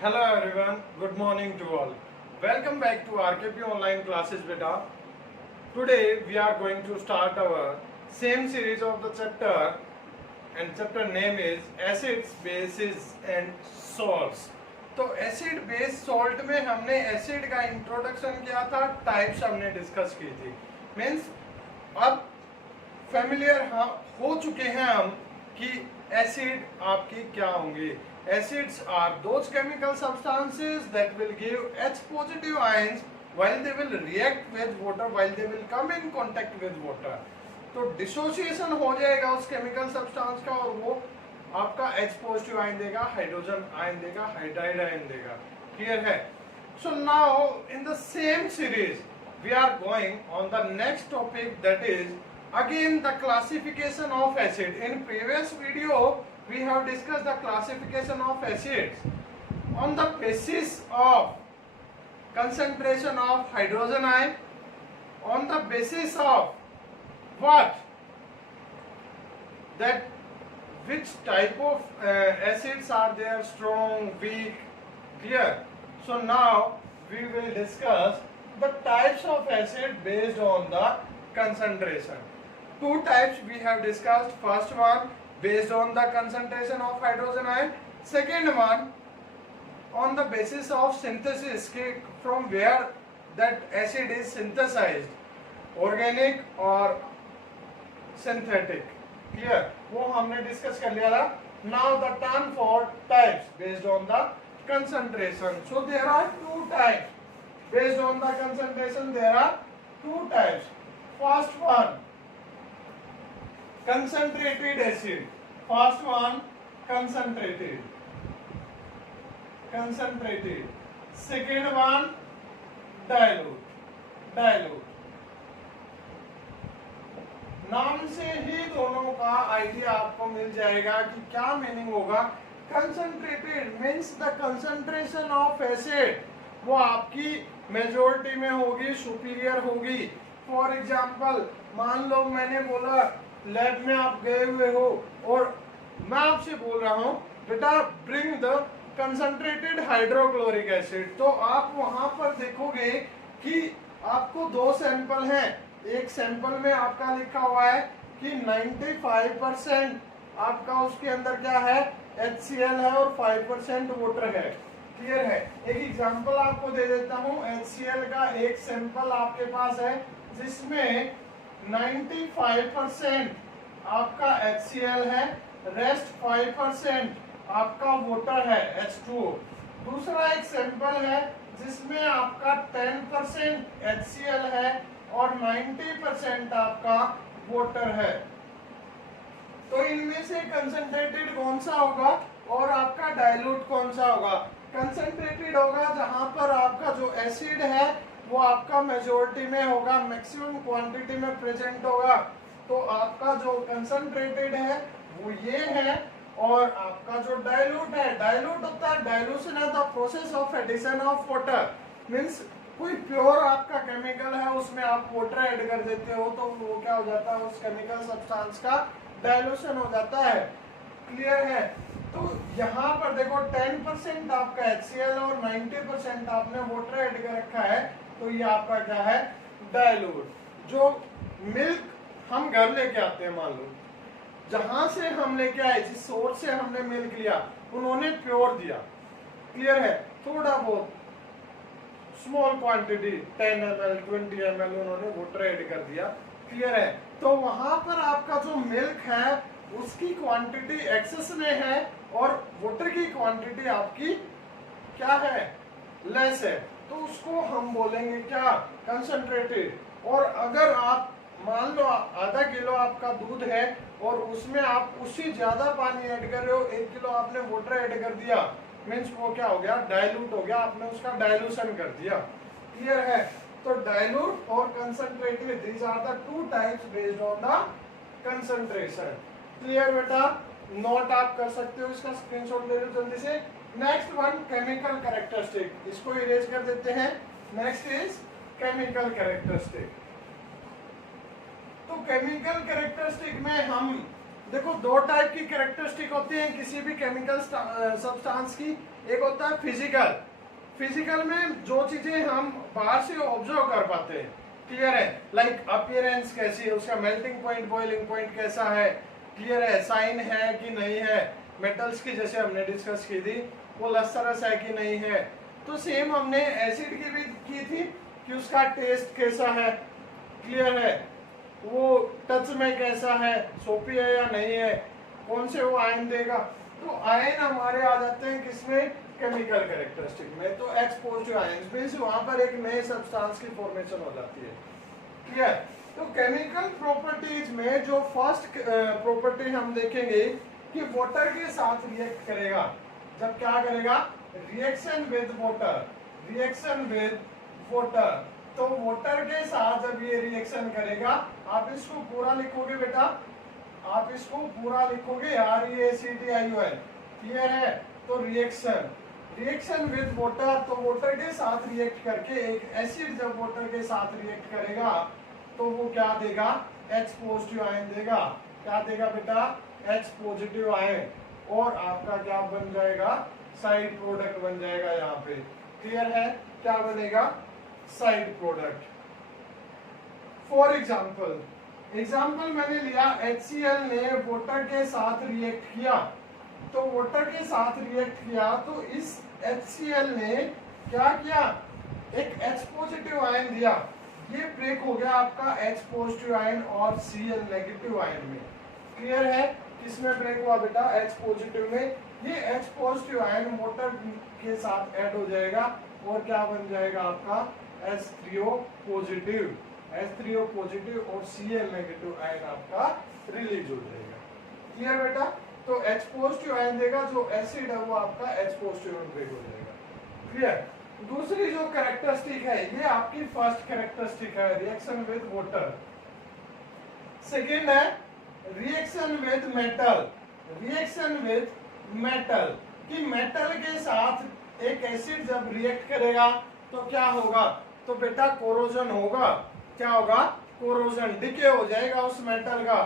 Hello everyone, good morning to all. Welcome back to RKP online classes beta. Today we are going to start our same series of the chapter and chapter name is acids, bases and salts. तो acid base salt में हमने acid का introduction किया था, types हमने discuss की थी. Means अब फेमिलियर हो चुके हैं हम कि एसिड आपकी क्या होंगे. Acids are those chemical substances that will give H positive ions while they will react with water, while they will come in contact with water. तो डिसोसिएशन हो जाएगा उस केमिकल सब्सटेंस का और वो आपका H पॉजिटिव आयन देगा, hydrogen ion देगा, हाइड्राइड आयन देगा. क्लियर है? So now in the same series we are going on the next topic that is again the classification of acid. In previous video we have discussed the classification of acids on the basis of concentration of hydrogen ion, on the basis of what, that which type of acids are there, strong, weak. Clear? So now we will discuss the types of acid based on the concentration. Two types we have discussed. First one based on the concentration of hydrogen ion. Second one on the basis of synthesis, from where that acid is synthesized, organic or synthetic. Clear? वो हमने discuss कर लिया था. Now the term for types based on the concentration. So there are two types based on the concentration. There are two types. First one, concentrated acid. First one, concentrated. Second one, dilute. नाम से ही दोनों का idea आपको मिल जाएगा कि क्या meaning होगा. Concentrated means the concentration of acid वो आपकी मेजोरिटी में होगी, सुपीरियर होगी. फॉर एग्जाम्पल मान लो मैंने बोला लैब में आप गए हुए हो और मैं आपसे बोल रहा हूँ बेटा bring the concentrated hydrochloric acid. तो आप वहां पर देखोगे कि आपको दो सैंपल हैं. एक सैंपल में आपका लिखा हुआ है कि 95% आपका उसके अंदर क्या है, HCl है और 5% वाटर है. क्लियर है? एक एग्जांपल आपको दे देता हूँ. HCl का एक सैंपल आपके पास है जिसमें 95% आपका HCl है, रेस्ट 5% आपका वाटर है, H2O. दूसरा एक सैंपल है जिसमें आपका 10% HCl है और 90% आपका वाटर है. तो इनमें से कंसंट्रेटेड कौन सा होगा और आपका डाइल्यूट कौन सा होगा? कंसंट्रेटेड होगा जहां पर आपका जो एसिड है वो आपका मेजोरिटी में होगा, मैक्सिमम क्वांटिटी में प्रेजेंट होगा. तो आपका जो कंसंट्रेटेड है वो ये है. और आपका जो डाइल्यूट है, डाइल्यूट होता है, डाइल्यूशन है the process of addition of water. Means कोई प्योर आपका केमिकल है उसमें आप वाटर ऐड कर देते हो तो वो क्या हो जाता है, उस केमिकल सब्सटेंस का डाइल्यूशन हो जाता है. क्लियर है? तो यहाँ पर देखो 10% आपका HCl और 90% आपने वाटर ऐड कर रखा है. तो ये आपका क्या है, डाइल्यूट. जो मिल्क हम घर लेके आते हैं, मान लो जहां से हम लेके आए, जिस सोर्स से हमने मिल्क लिया उन्होंने प्योर दिया. क्लियर है? थोड़ा बहुत स्मॉल क्वांटिटी 10 ml 20 ml उन्होंने वाटर ऐड कर दिया. क्लियर है? तो वहां पर आपका जो मिल्क है उसकी क्वांटिटी एक्सेस में है और वाटर की क्वांटिटी आपकी क्या है, लेस है. तो उसको हम बोलेंगे क्या, कंसंट्रेटेड. और अगर आप मान लो आधा किलो आपका दूध है और उसमें आप उससे ज्यादा पानी ऐड कर रहे हो, 1 किलो आपने वाटर ऐड कर दिया, मीन्स वो क्या हो गया, डाइल्यूट हो गया, आपने उसका डाइल्यूशन कर दिया. क्लियर है? तो डाइल्यूट और concentrated, these are the two types based on the concentration. Clear बेटा? नोट आप कर सकते हो, इसका स्क्रीनशॉट ले लो जल्दी से. Next one, chemical characteristic. इसको इरेज कर देते हैं. Next is chemical characteristic. तो केमिकल कैरेक्टरिस्टिक में हम देखो दो टाइप की कैरेक्टरिस्टिक होती हैं किसी भी केमिकल सब्सटेंस की। एक होता है फिजिकल, फिजिकल में जो चीजें हम बाहर से ऑब्जर्व कर पाते हैं, क्लियर है, लाइक अपीयरेंस कैसी है, उसका मेल्टिंग पॉइंट बॉइलिंग पॉइंट कैसा है, क्लियर है, साइन है कि नहीं है, मेटल्स की जैसे हमने डिस्कस की थी वो लसरस है कि नहीं है। तो सेम हमने एसिड की भी की थी कि उसका टेस्ट कैसा है, क्लियर है, वो टच में कैसा है, सोपी है या नहीं है, कौन से वो आयन देगा। तो आयन हमारे आ जाते हैं किसमें, केमिकल कैरेक्टरिस्टिक में। तो H पॉजिटिव आयंस मींस वहां पर एक नए सब्सटेंस की फॉर्मेशन हो जाती है, क्लियर। तो केमिकल प्रॉपर्टीज में जो फर्स्ट प्रॉपर्टी हम देखेंगे कि वाटर के साथ रिएक्ट करेगा। जब क्या करेगा, reaction with water, reaction with water, तो वाटर के साथ जब ये रिएक्शन करेगा, आप इसको पूरा लिखोगे बेटा, आप इसको पूरा लिखोगे ReACdION, क्लियर है। तो रिएक्शन, रिएक्शन विद वाटर, तो वाटर के साथ रिएक्ट करके एक एसिड जब वाटर के साथ रिएक्ट करेगा तो वो क्या देगा, H पॉजिटिव आयन देगा। क्या देगा बेटा, H पॉजिटिव आयन, और आपका क्या बन जाएगा, साइड प्रोडक्ट बन जाएगा यहाँ पे, क्लियर है, क्या बनेगा, side product. For example, example मैंने लिया HCl ने वाटर के साथ रिएक्ट किया, तो वाटर के साथ रिएक्ट किया तो इस HCl ने क्या किया, एक H पॉजिटिव आयन दिया, ये ब्रेक हो गया आपका H पॉजिटिव आयन और Cl नेगेटिव आयन में, क्लियर है। किसमें ब्रेक हुआ बेटा, H पॉजिटिव में। ये H पॉजिटिव आयन वाटर के साथ ऐड हो जाएगा और क्या बन जाएगा आपका H3O पॉजिटिव, H3O पॉजिटिव और Cl नेगेटिव आयन आपका रिलीज हो जाएगा, क्लियर बेटा। तो H पॉजिटिव आयन देगा, जो एसिड है वो आपका H पॉजिटिव में ब्रेक हो जाएगा, क्लियर। दूसरी जो कैरेक्टरिस्टिक है, ये आपकी फर्स्ट कैरेक्टरिस्टिक है, रिएक्शन विद वाटर। सेकेंड है reaction with metal, reaction with metal, कि मेटल के साथ एक एसिड जब रिएक्ट करेगा तो क्या होगा, तो बेटा कोरोजन होगा। क्या होगा, कोरोजन, डिके हो जाएगा उस मेटल का।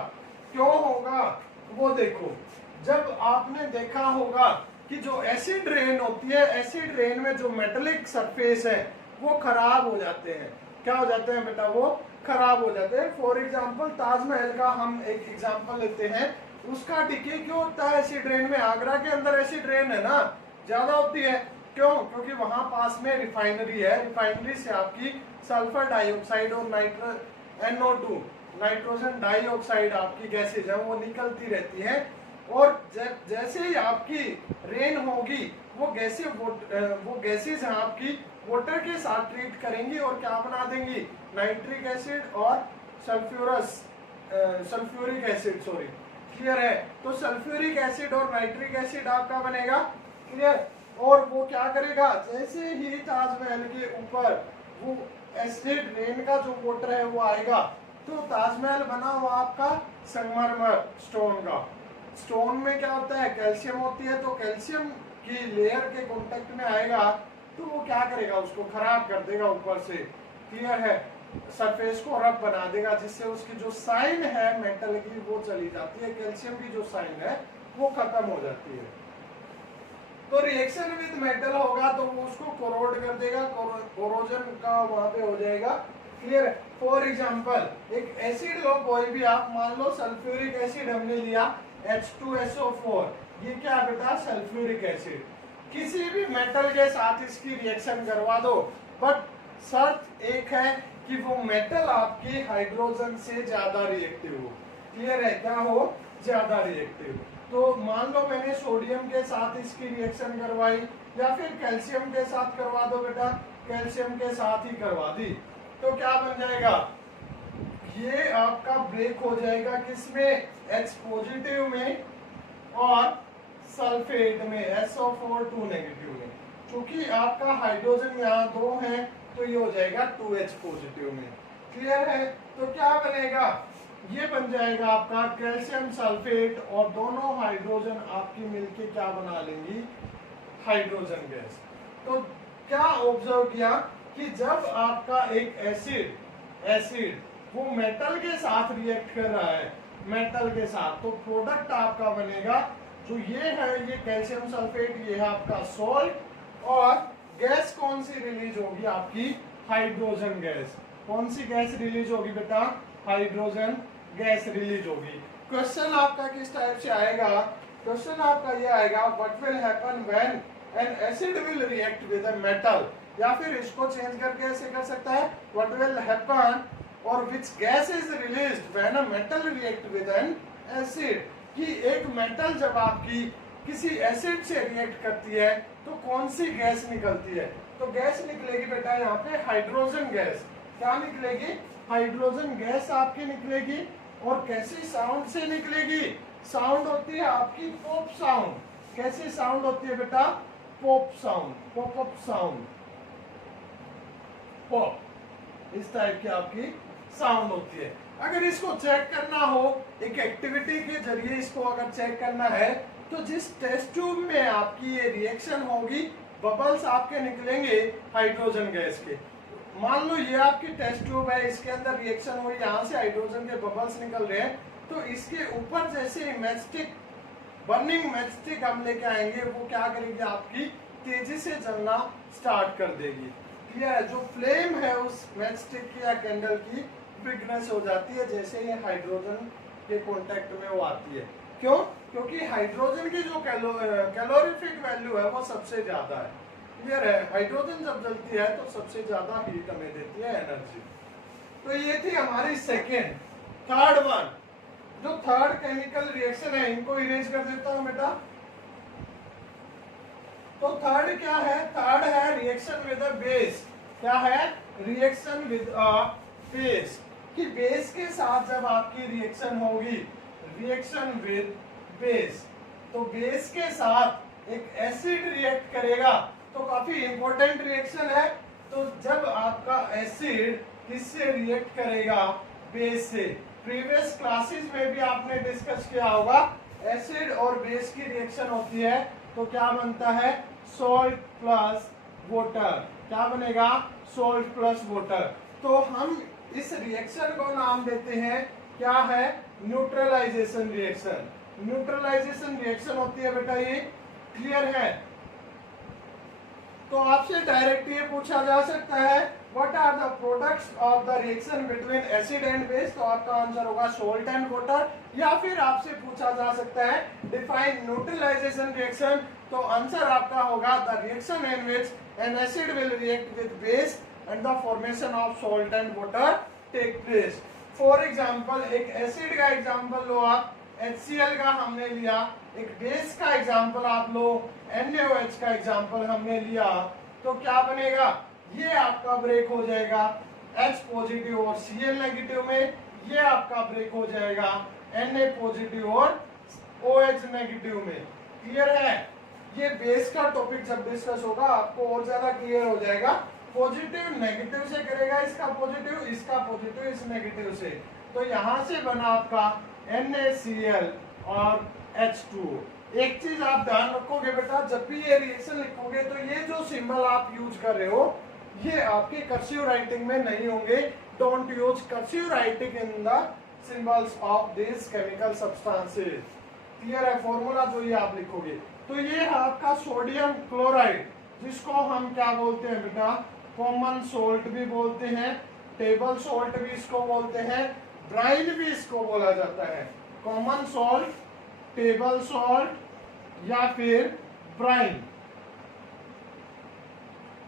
क्यों होगा वो देखो, जब आपने देखा होगा कि जो एसिड रेन होती है, एसिड रेन में जो मेटेलिक सरफेस है वो खराब हो जाते हैं। क्या हो जाते हैं बेटा, वो खराब हो जाते हैं। फॉर एग्जांपल ताजमहल का हम एक एग्जांपल लेते हैं, उसका डिके क्यों होता है एसिड रेन में। आगरा के अंदर एसिड रेन है ना, ज्यादा होती है, क्यों, क्योंकि वहां पास में रिफाइनरी है, रिफाइनरी से आपकी सल्फर डाइऑक्साइड और NO2 नाइट्रोजन डाइऑक्साइड आपकी गैसेज है वो निकलती रहती है, और जैसे ही आपकी रेन होगी वो गैसेज आपकी वाटर के साथ ट्रीट करेंगी और क्या बना देंगी, नाइट्रिक एसिड और सल्फ्यूरिक एसिड, सॉरी, क्लियर है। तो सल्फ्यूरिक एसिड और नाइट्रिक एसिड आपका बनेगा, क्लियर। और वो क्या करेगा, जैसे ही ताजमहल के ऊपर वो एसिड रेन का जो वाटर है वो आएगा, तो ताजमहल बना हुआ आपका संगमरमर स्टोन का। स्टोन में क्या होता है, कैल्शियम होती है, तो कैल्शियम की लेयर के कांटेक्ट में आएगा तो वो क्या करेगा, उसको खराब कर देगा ऊपर से, क्लियर है, सरफेस को रफ बना देगा, जिससे उसकी जो साइन है मेटल की वो चली जाती है, कैल्शियम की जो साइन है वो खत्म हो जाती है। तो रिएक्शन विद मेटल होगा तो वो उसको कोरोड कर देगा, कोरोजन का वहां पे हो जाएगा, क्लियर। फॉर एग्जांपल एक एसिड लो कोई भी, आप मान लो सल्फ्यूरिक एसिड हमने लिया H2SO4, ये क्या बेटा, सल्फ्यूरिक एसिड। किसी भी मेटल के साथ इसकी रिएक्शन करवा दो, बट शर्त एक है कि वो मेटल आपकी हाइड्रोजन से ज्यादा रिएक्टिव हो, क्लियर है, क्या हो, ज्यादा रिएक्टिव। तो मान लो मैंने सोडियम के साथ इसकी रिएक्शन करवाई, या फिर कैल्शियम के साथ करवा दो बेटा, कैल्शियम के साथ ही करवा दी, तो क्या बन जाएगा, ये आपका ब्रेक हो जाएगा किसमें, H पॉजिटिव में और सल्फेट में SO4 नेगेटिव में। क्योंकि आपका हाइड्रोजन यहाँ 2 है तो ये हो जाएगा 2H पॉजिटिव में, क्लियर है। तो क्या बनेगा, ये बन जाएगा आपका कैल्शियम सल्फेट, और दोनों हाइड्रोजन आपकी मिलके क्या बना लेंगी, हाइड्रोजन गैस। तो क्या ऑब्जर्व किया कि जब आपका एक एसिड वो मेटल के साथ रिएक्ट कर रहा है मेटल के साथ। तो प्रोडक्ट आपका बनेगा जो ये है, ये कैल्शियम सल्फेट, ये है आपका सॉल्ट। और गैस कौन सी रिलीज होगी आपकी? Hydrogen gas. कौन सी गैस रिलीज होगी बेटा? हाइड्रोजन गैस रिलीज होगी। क्वेश्चन आपका किस टाइप से आएगा? क्वेश्चन आपका ये आएगा, what will happen when an acid will react with a metal. या फिर इसको चेंज करके ऐसे कर सकता है, व्हाट विल हैपन और which gas is released when a metal react with N acid. कि एक मेटल जब आपकी किसी एसिड से रिएक्ट करती है तो कौन सी गैस निकलती है? तो गैस निकलेगी बेटा यहाँ पे हाइड्रोजन गैस। क्या निकलेगी? हाइड्रोजन गैस आपकी निकलेगी। और कैसी साउंड से निकलेगी? साउंड होती है आपकी पॉप साउंड। कैसी साउंड होती है बेटा? Pop sound, pop up sound, pop, इस टाइप की आपकी साउंड होती है। अगर इसको चेक करना हो एक एक्टिविटी के जरिए, इसको अगर चेक करना है तो जिस टेस्ट ट्यूब में आपकी ये रिएक्शन होगी, बबल्स आपके निकलेंगे हाइड्रोजन गैस के। मान लो ये आपकी टेस्ट ट्यूब है, इसके अंदर रिएक्शन हुई, यहाँ से हाइड्रोजन के बबल्स निकल रहे हैं। तो इसके ऊपर जैसे मैचस्टिक, बर्निंग मैचस्टिक हम लेके आएंगे, वो क्या करेगी? आपकी तेजी से जलना स्टार्ट कर देगी। क्लियर है? जो फ्लेम है उस मैचस्टिक की या कैंडल की ब्रिकनेस हो जाती है जैसे ही हाइड्रोजन के कांटेक्ट में वो आती है। क्यों? क्योंकि हाइड्रोजन की जो कैलोरीफिक वैल्यू है वो सबसे ज्यादा है। क्लियर है? हाइड्रोजन जब जलती है तो सबसे ज्यादा हीट हमें देती है, एनर्जी। तो ये थी हमारी सेकेंड। थर्ड वन, जो थर्ड केमिकल रिएक्शन है, इनको इरेज कर देता हूं बेटा। तो थर्ड क्या है? थर्ड है रिएक्शन विद अ बेस। क्या है? Reaction with a base. कि बेस के साथ जब आपकी रिएक्शन होगी, रिएक्शन विद बेस, तो बेस के साथ एक एसिड रिएक्ट करेगा। तो काफी इंपॉर्टेंट रिएक्शन है। तो जब आपका एसिड किससे रिएक्ट करेगा? बेस से। प्रीवियस क्लासेस में भी आपने डिस्कस किया होगा, एसिड और बेस की रिएक्शन होती है तो क्या बनता है? Salt plus water. क्या बनेगा? Salt plus water. तो हम इस रिएक्शन को नाम देते हैं, क्या है? Neutralisation reaction. न्यूट्रलाइजेशन रिएक्शन होती है बेटा ये। क्लियर है? तो आपसे डायरेक्ट ये पूछा जा सकता है, what are the products of the reaction between acid and base. तो आपका आंसर होगा सॉल्ट एंड वाटर। या फिर आपसे पूछा जा सकता है, डिफाइन न्यूट्रलाइजेशन रिएक्शन। तो आंसर आपका होगा, the reaction in which N acid will react with base and the formation of salt and water take place. For example, एक एसिड का एग्जांपल लो आप, HCl का हमने लिया। एक बेस का एग्जांपल आप लो, NaOH का एग्जांपल हमने लिया। तो क्या बनेगा? ये आपका ब्रेक हो जाएगा H पॉजिटिव और Cl नेगेटिव में। ये आपका ब्रेक हो जाएगा Na पॉजिटिव और OH नेगेटिव में। क्लियर है? ये बेस का टॉपिक जब डिस्कस होगा आपको और ज्यादा क्लियर हो जाएगा। पॉजिटिव नेगेटिव से करेगा, इसका पॉजिटिव, इसका पॉजिटिव, इस नेगेटिव से। तो यहां से बना आपका NaCl और H2O। एक चीज आप ध्यान रखोगे बेटा, जब भी ये रिएक्शन लिखोगे तो ये जो सिंबल आप यूज कर रहे हो ये आपके कर्सिव राइटिंग में नहीं होंगे। Don't use cursive writing in the symbols of this chemical substances. Clear है? फॉर्मूला जो ये आप लिखोगे। तो ये है आपका सोडियम क्लोराइड, जिसको हम क्या बोलते हैं बेटा? कॉमन सोल्ट भी बोलते हैं, टेबल सोल्ट भी इसको बोलते हैं, ब्राइन भी इसको बोला जाता है। कॉमन सोल्ट, टेबल सोल्ट या फिर ब्राइन।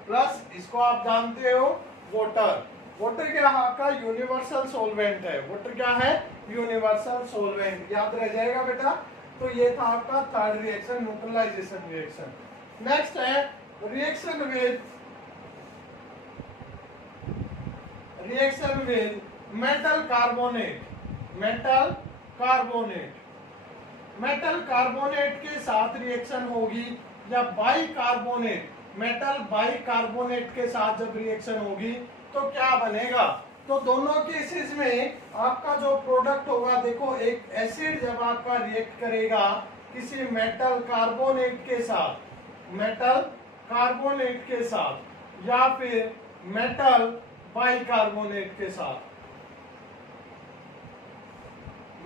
प्लस इसको आप जानते हो वाटर। वाटर क्या है? आपका यूनिवर्सल सोलवेंट है। वाटर क्या है? Universal solvent. याद रह जाएगा बेटा। तो ये था आपका third reaction, neutralization reaction. Next है reaction with metal carbonate. Metal carbonate, metal carbonate के साथ रिएक्शन होगी या bicarbonate, metal bicarbonate के साथ जब रिएक्शन होगी तो क्या बनेगा? तो दोनों केसेस में आपका जो प्रोडक्ट होगा, देखो एक एसिड जब आपका रिएक्ट करेगा किसी मेटल कार्बोनेट के साथ, मेटल कार्बोनेट के साथ या फिर मेटल बाइकार्बोनेट के साथ,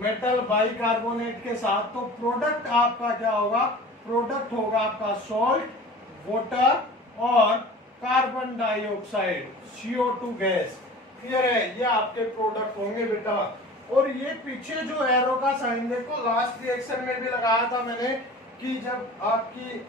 मेटल बाइकार्बोनेट के साथ, तो प्रोडक्ट आपका क्या होगा, प्रोडक्ट होगा आपका सॉल्ट, वाटर और carbon dioxide, CO2 gas. Clear है, ये आपके प्रोडक्ट होंगे बेटा। और ये पीछे जो एरो का साइन देखो, लास्ट रिएक्शन में भी लगाया था मैंने कि जब आपकी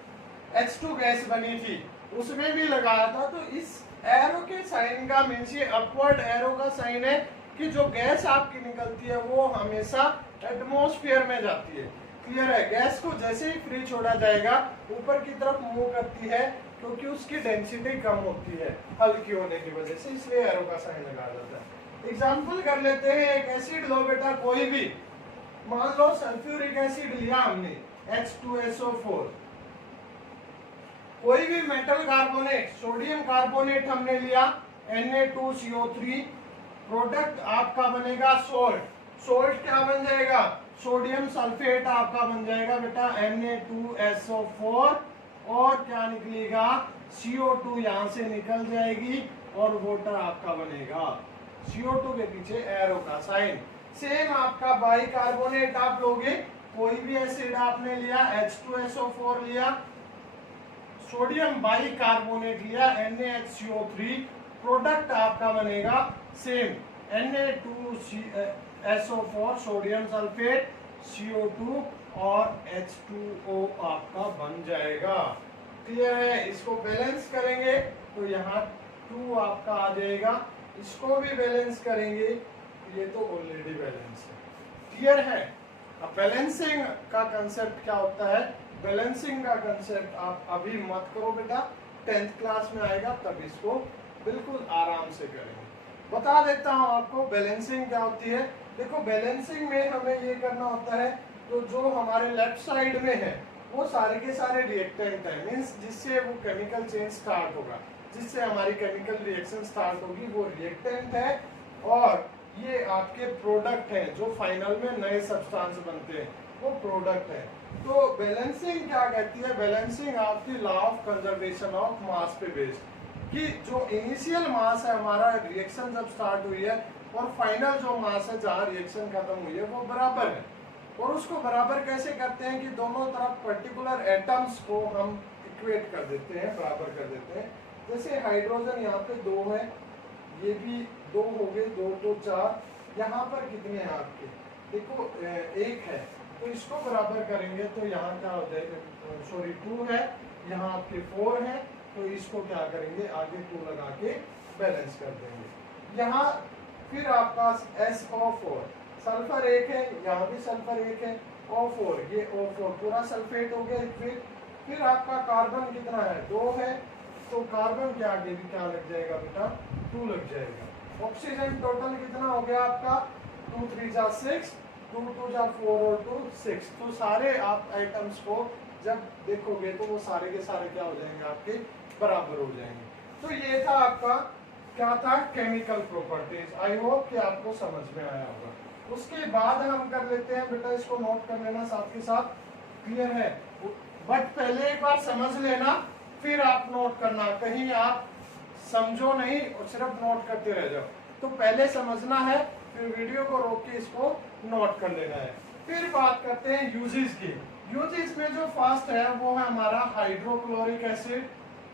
H2 गैस बनी थी उसमें भी लगाया था। तो इस एरो के साइन का मीन्स ये अपवर्ड एरो का साइन है कि जो गैस आपकी निकलती है वो हमेशा एटमॉस्फेयर में जाती है। क्लियर है, गैस को जैसे ही फ्री छोड़ा जाएगा ऊपर की तरफ मूव करती है क्योंकि उसकी डेंसिटी कम होती है हल्की होने की वजह से, इसलिए एरो का साइन लगाया जाता है। एग्जाम्पल कर लेते हैं, एक एसिड लो बेटा कोई भी, मान लो सल्फ्यूरिक एसिड लिया हमने H2SO4, कोई भी मेटल कार्बोनेट, सोडियम कार्बोनेट हमने लिया Na2CO3, प्रोडक्ट आपका बनेगा सोल्ट, सोल्ट क्या बन जाएगा, सोडियम सल्फेट आपका बन जाएगा बेटा Na2SO4, और क्या निकलेगा, CO2 यहां से निकल जाएगी और वाटर आपका बनेगा, CO2 के पीछे एरो का साइन। सेम आपका बाइकार्बोनेट आप लोगे, कोई भी एसिड आपने लिया H2SO4 लिया, सोडियम बाइकार्बोनेट लिया NaHCO3, प्रोडक्ट आपका बनेगा same Na2SO4 sodium sulphate, CO2 और H2O आपका बन जाएगा। क्लियर है, इसको बैलेंस करेंगे तो यहाँ 2 आपका आ जाएगा, इसको भी बैलेंस करेंगे, ये तो ऑलरेडी बैलेंस है। क्लियर है, अब बैलेंसिंग का कंसेप्ट क्या होता है, बैलेंसिंग का कंसेप्ट आप अभी मत करो बेटा, 10th क्लास में आएगा तब इसको बिल्कुल आराम से करेंगे। बता देता हूँ आपको बैलेंसिंग क्या होती है। देखो बैलेंसिंग में हमें ये करना होता है, तो जो हमारे लेफ्ट साइड में है वो सारे के सारे रिएक्टेंट है, मीन्स जिससे वो केमिकल चेंज स्टार्ट होगा, जिससे हमारी केमिकल रिएक्शन स्टार्ट होगी वो रिएक्टेंट है, और ये आपके प्रोडक्ट हैं जो फाइनल में नए सब्सटेंस बनते हैं वो प्रोडक्ट है। तो बैलेंसिंग क्या कहती है, बैलेंसिंग आपकी law of conservation of mass पे बेस्ड, कि जो इनिशियल मास है हमारा रिएक्शन जब स्टार्ट हुई है और फाइनल जो मास है जहाँ रिएक्शन खत्म हुई है वो बराबर है। और उसको बराबर कैसे करते हैं कि दोनों तरफ पर्टिकुलर एटम्स को हम इक्वेट कर देते हैं, बराबर कर देते हैं। जैसे हाइड्रोजन यहाँ पे 2 है, ये भी 2 हो गए, 2 तो 4, यहाँ पर कितने हैं आपके, देखो 1 है, तो इसको बराबर करेंगे तो यहाँ क्या हो जाएगा, सॉरी 2 है, यहाँ आपके 4 है, तो इसको क्या करेंगे आगे 2 लगा के बैलेंस कर देंगे। यहाँ फिर आपका SO4, सल्फर 1 है, यहाँ भी सल्फर 1 है, O4, ये O4 पूरा सल्फेट हो गया। फिर आपका कार्बन कितना है, 2 है, तो कार्बन के आगे भी क्या लग जाएगा बेटा, 2 लग जाएगा। ऑक्सीजन टोटल कितना हो गया आपका, 2 3 जा 6, 2 2 जा 4 और 2 6, तो सारे आप आइटम्स को जब देखोगे तो वो सारे के सारे क्या हो जाएंगे, आपके बराबर हो जाएंगे। तो ये था आपका क्या था, केमिकल प्रॉपर्टीज। आई होप कि आपको समझ में आया होगा। उसके बाद हम कर लेते हैं बेटा, इसको नोट कर लेना साथ के साथ, क्लियर है, बट पहले एक बार समझ लेना फिर आप नोट करना, कहीं आप समझो नहीं और सिर्फ नोट करते रह जाओ। तो पहले समझना है, फिर वीडियो को रोक के इसको नोट कर लेना है। फिर बात करते हैं यूजेस की। यूजेस में जो फर्स्ट है वो है हमारा हाइड्रोक्लोरिक एसिड।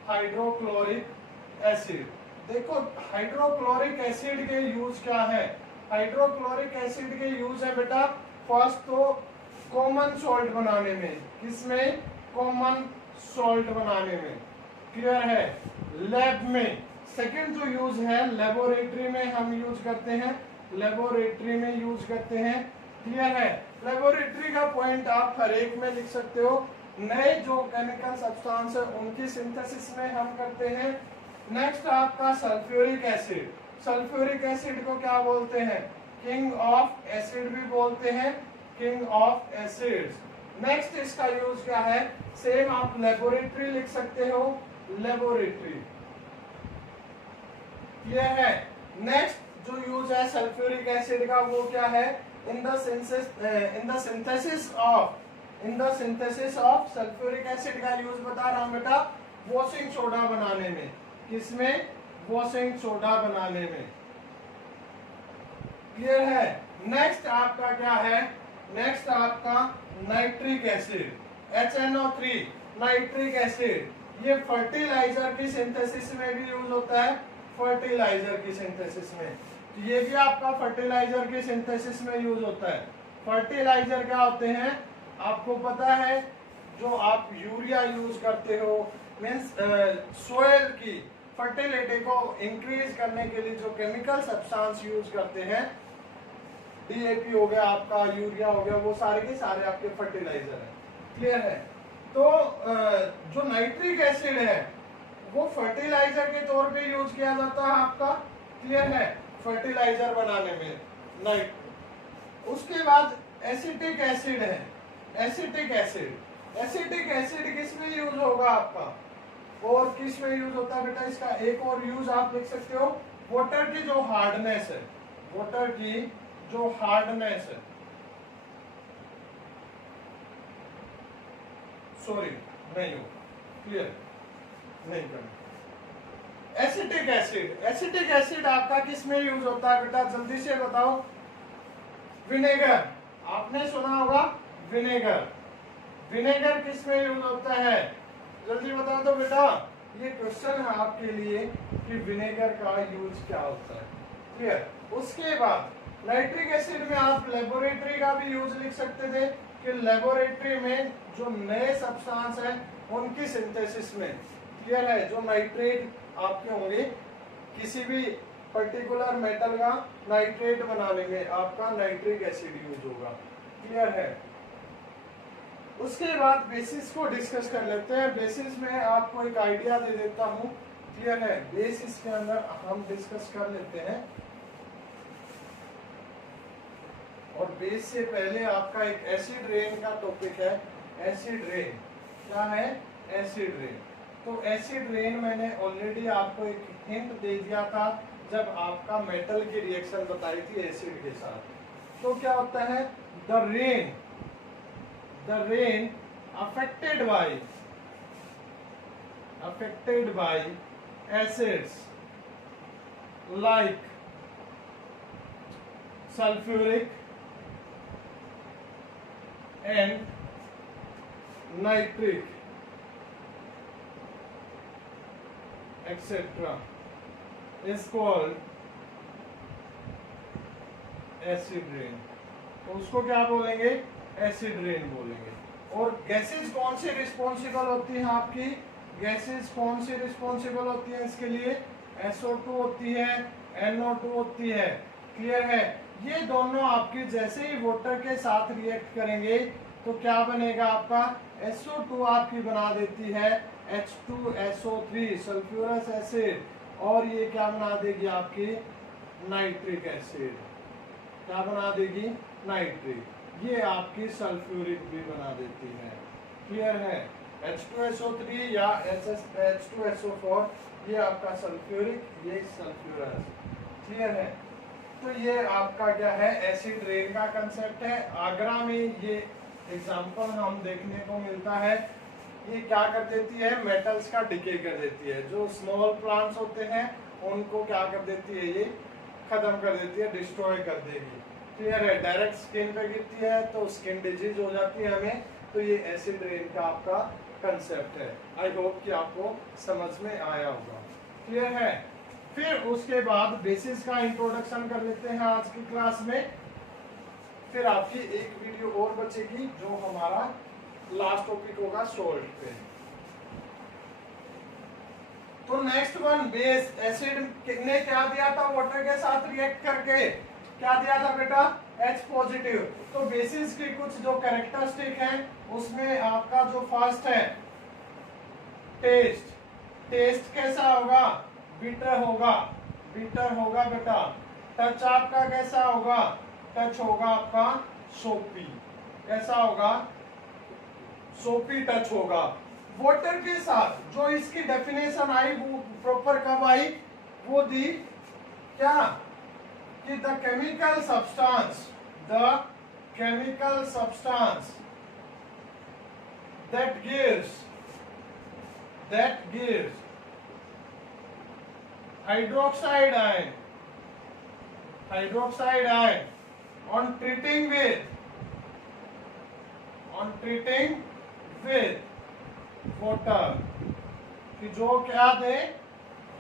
हाइड्रोक्लोरिक एसिड, देखो हाइड्रोक्लोरिक एसिड के यूज क्या है, हाइड्रोक्लोरिक एसिड के यूज है बेटा, फर्स्ट तो कॉमन सॉल्ट बनाने में, किसमें, कॉमन सॉल्ट बनाने में, क्लियर है, लैब में। सेकंड जो यूज है लेबोरेटरी में हम यूज करते हैं, लेबोरेटरी में यूज करते हैं, क्लियर है। लेबोरेटरी का पॉइंट आप हर एक में लिख सकते हो। नए जो केमिकल सब्सटेंस है उनकी सिंथेसिस में हम करते हैं। नेक्स्ट आपका सल्फ्यूरिक एसिड, सल्फ्यूरिक एसिड को क्या बोलते हैं, किंग ऑफ एसिड भी बोलते हैं, किंग ऑफ एसिड्स। नेक्स्ट इसका यूज क्या है, सेम आप लेबोरेटरी लिख सकते हो, लेबोरेटरी, ये है। नेक्स्ट जो यूज है सल्फ्यूरिक एसिड का वो क्या है, in the synthesis of sulphuric acid का यूज बता रहा हूं बेटा, वॉशिंग सोडा बनाने में, किसमें, वॉशिंग सोडा बनाने में, क्लियर है। नेक्स्ट आपका क्या है, नेक्स्ट आपका nitric acid, HNO3 nitric acid, ये फर्टिलाइजर की सिंथेसिस में भी यूज होता है, फर्टिलाइजर की सिंथेसिस में, तो ये भी आपका फर्टिलाइजर की सिंथेसिस में यूज होता है। फर्टिलाइजर क्या होते हैं आपको पता है, जो आप यूरिया यूज करते हो, मीन्स सोयल की फर्टिलिटी को इंक्रीज करने के लिए जो केमिकल सब्सटेंस यूज करते हैं, DAP हो गया आपका, यूरिया हो गया, वो सारे के सारे आपके फर्टिलाइजर है। क्लियर है? तो जो नाइट्रिक एसिड है वो फर्टिलाइजर के तौर पे यूज किया जाता है आपका। क्लियर है? फर्टिलाइजर बनाने में नाइट। उसके बाद एसिटिक एसिड है, एसिटिक एसिड, एसिटिक एसिड किस में यूज होगा आपका, और किस में यूज होता है बेटा, इसका एक और यूज आप देख सकते हो, वाटर की जो हार्डनेस है, वाटर की जो हार्डनेस है, सॉरी नहीं हो, क्लियर नहीं करना। एसिटिक एसिड, एसिटिक एसिड आपका किस में यूज होता है बेटा, जल्दी से बताओ। विनेगर, आपने सुना होगा विनेगर, विनेगर किस में यूज होता है, जल्दी बता दो बेटा। ये क्वेश्चन है आपके लिए कि विनेगर का यूज क्या होता है। क्लियर? उसके बाद नाइट्रिक एसिड में आप लेबोरेटरी का भी यूज लिख सकते थे कि लेबोरेटरी में जो नए सब्सटेंस है उनकी सिंथेसिस में। क्लियर है? जो नाइट्रेट आपके होंगे, किसी भी पर्टिकुलर मेटल का नाइट्रेट बनाने में आपका नाइट्रिक एसिड यूज होगा। क्लियर है? उसके बाद बेसिस को डिस्कस कर लेते हैं। बेसिस में आपको एक आइडिया दे देता हूं। क्लियर है? बेसिस के अंदर हम डिस्कस कर लेते हैं, और बेस से पहले आपका एक एसिड रेन का टॉपिक है। एसिड रेन क्या है? Acid rain. तो एसिड रेन मैंने ऑलरेडी आपको एक हिंट दे दिया था जब आपका मेटल की रिएक्शन बताई थी एसिड के साथ। तो क्या होता है, the rain affected by acids like sulfuric and nitric etc. is called acid rain। तो उसको क्या बोलेंगे? एसिड रेन बोलेंगे। और गैसेस कौन सी रिस्पॉन्सिबल होती हैं आपकी, गैसेस कौन सी रिस्पॉन्सिबल होती है इसके लिए? SO2 होती है, NO2 होती है। क्लियर है? ये दोनों आपकी जैसे ही वाटर के साथ रिएक्ट करेंगे तो क्या बनेगा आपका, SO2 आपकी बना देती है H2SO3 सल्फ्यूरस एसिड, और ये क्या बना देगी आपकी, नाइट्रिक एसिड। क्या बना देगी? नाइट्रिक। ये आपकी सल्फ्यूरिक भी बना देती है। क्लियर है? H2SO3 या H2SO4 ये आपका सल्फ्यूरिक, ये सल्फ्यूरस। क्लियर है? तो ये आपका क्या है, एसिड रेन का कंसेप्ट है। आगरा में ये एग्जांपल हम देखने को मिलता है। ये क्या कर देती है, मेटल्स का डिके कर देती है। जो स्मॉल प्लांट्स होते हैं उनको क्या कर देती है, ये खत्म कर देती है, डिस्ट्रॉय कर देगी। क्लियर है? डायरेक्ट स्किन पे गिरती है तो स्किन डिजीज हो जाती है हमें। तो ये एसिड रेन का आपका कंसेप्ट है। आई होप कि आपको समझ में आया होगा। क्लियर है? फिर उसके बाद बेसिस का इंट्रोडक्शन कर लेते हैं आज की क्लास में। फिर आपकी एक वीडियो और बचेगी जो हमारा लास्ट टॉपिक होगा सॉल्ट पे। तो नेक्स्ट वन, बेस। एसिड ने क्या दिया था वाटर के साथ रिएक्ट करके, क्या दिया था बेटा, H पॉजिटिव। तो बेसिस की कुछ जो कैरेक्टरिस्टिक हैं उसमें आपका जो फर्स्ट है टेस्ट। टेस्ट कैसा होगा, बिटर होगा, बिटर होगा बेटा। टच आपका कैसा होगा, टच होगा आपका सोपी। कैसा होगा, सोपी टच होगा। वाटर के साथ जो इसकी डेफिनेशन आई वो प्रॉपर कब आई, वो दी क्या, कि the chemical substance that gives hydroxide ion on treating with water, कि जो क्या दे,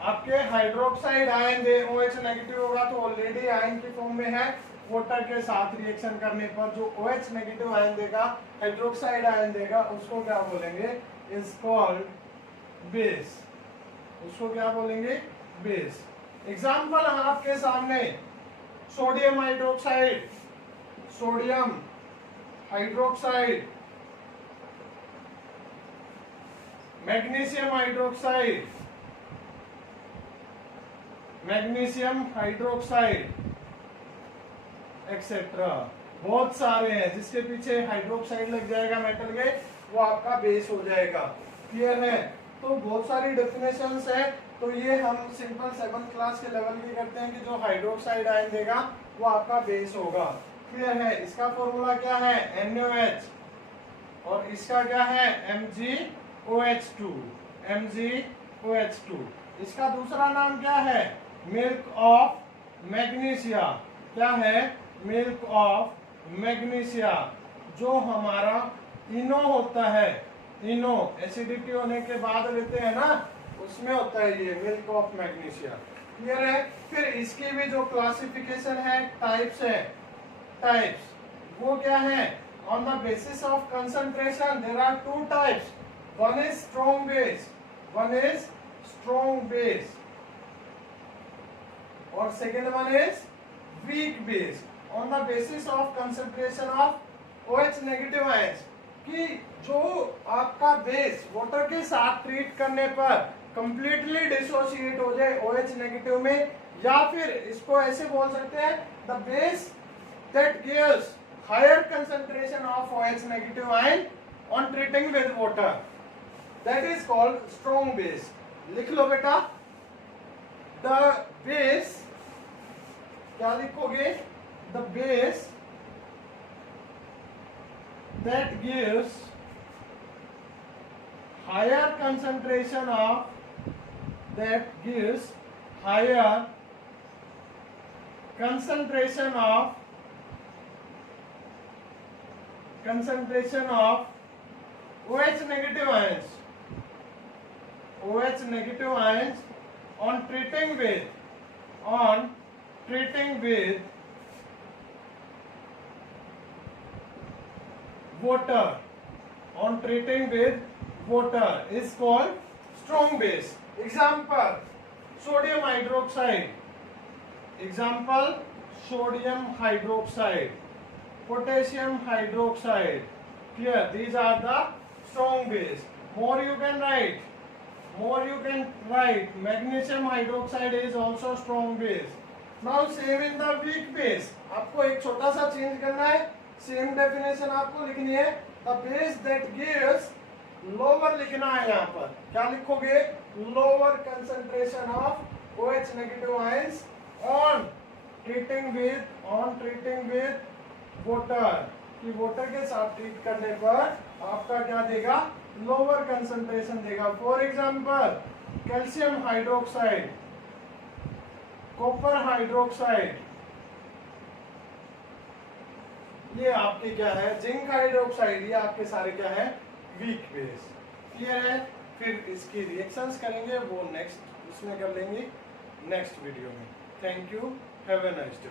आपके हाइड्रोक्साइड आयन दे, OH नेगेटिव होगा तो ऑलरेडी आयन की फॉर्म में है, वाटर के साथ रिएक्शन करने पर जो OH नेगेटिव आयन देगा, हाइड्रोक्साइड आयन देगा, उसको क्या बोलेंगे, इज कॉल्ड बेस। उसको क्या बोलेंगे, बेस। एग्जाम्पल है आपके सामने, sodium hydroxide, sodium hydroxide, magnesium hydroxide, magnesium hydroxide etcetera, बहुत सारे हैं, जिसके पीछे हाइड्रोक्साइड लग जाएगा मेटल के, वो आपका बेस हो जाएगा। क्लियर है? तो बहुत सारी डेफिनेशंस है, तो ये हम सिंपल 7th क्लास के लेवल की करते हैं कि जो हाइड्रोक्साइड आयन देगा वो आपका बेस होगा। क्लियर है? इसका फॉर्मूला क्या है, NaOH, और इसका क्या है, MgOH2, MgOH2। इसका दूसरा नाम क्या है, मिल्क ऑफ मैग्नीशिया। क्या है, मिल्क ऑफ मैग्नीशिया। जो हमारा इनो होता है, इनो एसिडिटी होने के बाद लेते हैं ना, उसमें होता है ये मिल्क ऑफ मैग्नीशिया। क्लियर है? फिर इसकी भी जो क्लासिफिकेशन है, टाइप्स है, टाइप्स, वो क्या है, on the basis of concentration there are 2 types, one is strong base, one is strong base, और second one is weak base. On the basis of concentration of OH negative ions, कि जो आपका base water के साथ treat करने पर completely dissociate हो जाए OH नेगेटिव में, या फिर इसको ऐसे बोल सकते हैं, the base that gives higher concentration of OH negative ion on treating with water, that is called strong base. लिख लो बेटा, द बेस, क्या लिखोगे, the base that gives higher concentration of, that gives higher concentration of OH negative ions, OH negative ions on treating with water, on treating with water is called strong base. Example, sodium hydroxide, example, sodium hydroxide, potassium hydroxide. Here these are the strong base. More you can write, magnesium hydroxide is also strong base. Now same in the weak base, आपको एक छोटा सा change करना है, same definition आपको लिखनी है, the base that gives, lower लिखना है, यहाँ पर क्या लिखोगे, lower concentration of OH negative ions on treating with water, कि वाटर के साथ ट्रीट करने पर आपका क्या देगा, लोअर कंसंट्रेशन देगा। For example, calcium hydroxide, copper hydroxide, ये आपके क्या है, जिंक हाइड्रोक्साइड, ये आपके सारे क्या है, वीक बेस। क्लियर है? फिर इसकी रिएक्शंस करेंगे, वो नेक्स्ट उसमें कर लेंगे नेक्स्ट वीडियो में। Thank you, have a nice day.